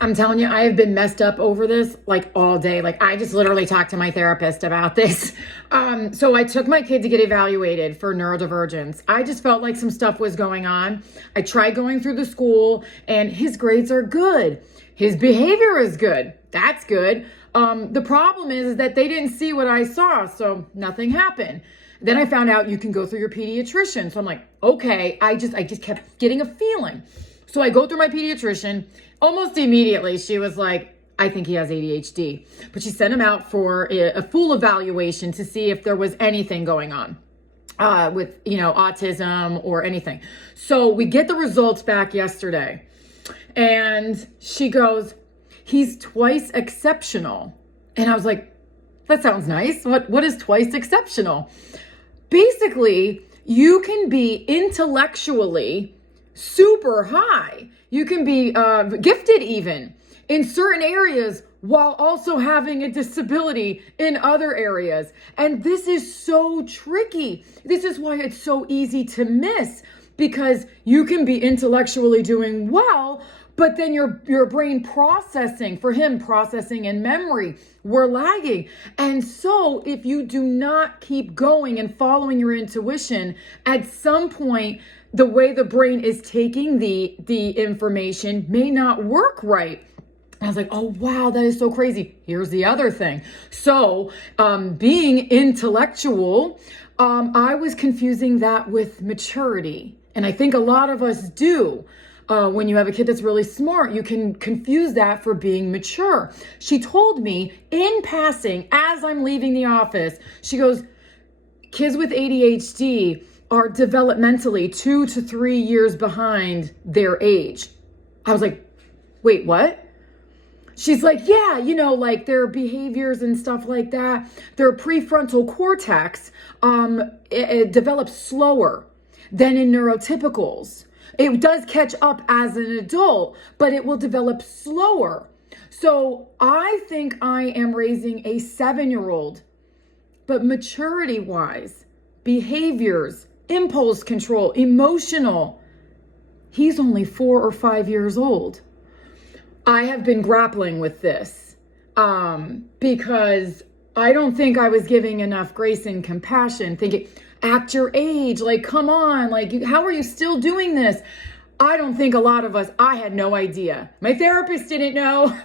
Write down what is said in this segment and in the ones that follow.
I'm telling you, I have been messed up over this like all day. Like I just literally talked to my therapist about this. So I took my kid to get evaluated for neurodivergence. I just felt like some stuff was going on. I tried going through the school and his grades are good. His behavior is good. That's good. The problem is that they didn't see what I saw, so nothing happened. Then I found out you can go through your pediatrician. So I'm like, okay, I just kept getting a feeling. So I go through my pediatrician. Almost immediately, she was like, I think he has ADHD. But she sent him out for a full evaluation to see if there was anything going on with, autism or anything. So we get the results back yesterday. And she goes, he's twice exceptional. And I was like, that sounds nice. What is twice exceptional? Basically, you can be intellectually super high. You can be gifted even in certain areas while also having a disability in other areas. And this is so tricky. This is why it's so easy to miss, because you can be intellectually doing well, but then your brain processing, for him, processing and memory, we're lagging. And so if you do not keep going and following your intuition, at some point, the way the brain is taking the information may not work right. I was like, oh, wow, that is so crazy. Here's the other thing. So being intellectual, I was confusing that with maturity. And I think a lot of us do. When you have a kid that's really smart, you can confuse that for being mature. She told me in passing, as I'm leaving the office, she goes, kids with ADHD are developmentally 2 to 3 years behind their age. I was like, wait, what? She's like, yeah, like their behaviors and stuff like that, their prefrontal cortex it develops slower than in neurotypicals. It does catch up as an adult, but it will develop slower. So I think I am raising a 7-year-old, but maturity-wise, behaviors, impulse control, emotional, he's only 4 or 5 years old. I have been grappling with this because I don't think I was giving enough grace and compassion, thinking, act your age, like, come on, like, how are you still doing this? I don't think a lot of us, I had no idea. My therapist didn't know.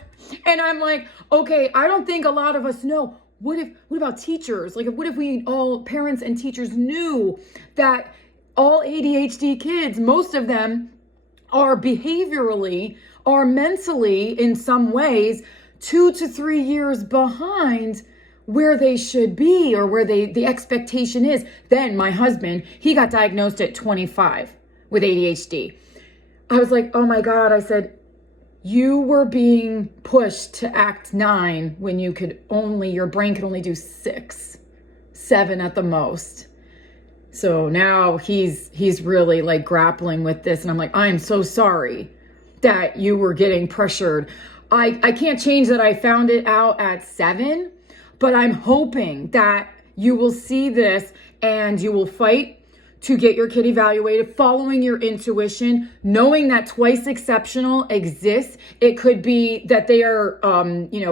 And I'm like, okay, I don't think a lot of us know. What about teachers? Like, what if we all, parents and teachers, knew that all ADHD kids, most of them are behaviorally or mentally in some ways 2 to 3 years behind where they should be, or where the expectation is. Then my husband, he got diagnosed at 25 with ADHD. I was like, oh my God, I said, you were being pushed to act 9 when your brain could only do 6, 7 at the most. So now he's really like grappling with this. And I'm like, I'm so sorry that you were getting pressured. I can't change that I found it out at 7, but I'm hoping that you will see this and you will fight to get your kid evaluated, following your intuition, knowing that twice exceptional exists. It could be that they are,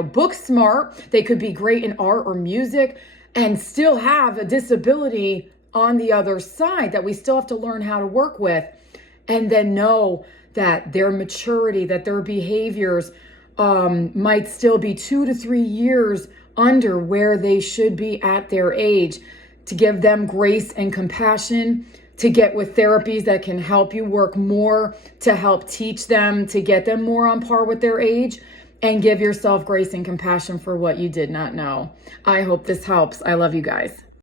book smart. They could be great in art or music and still have a disability on the other side that we still have to learn how to work with. And then know that their maturity, that their behaviors might still be 2 to 3 years under where they should be at their age, to give them grace and compassion, to get with therapies that can help you work more, to help teach them, to get them more on par with their age, and give yourself grace and compassion for what you did not know. I hope this helps. I love you guys.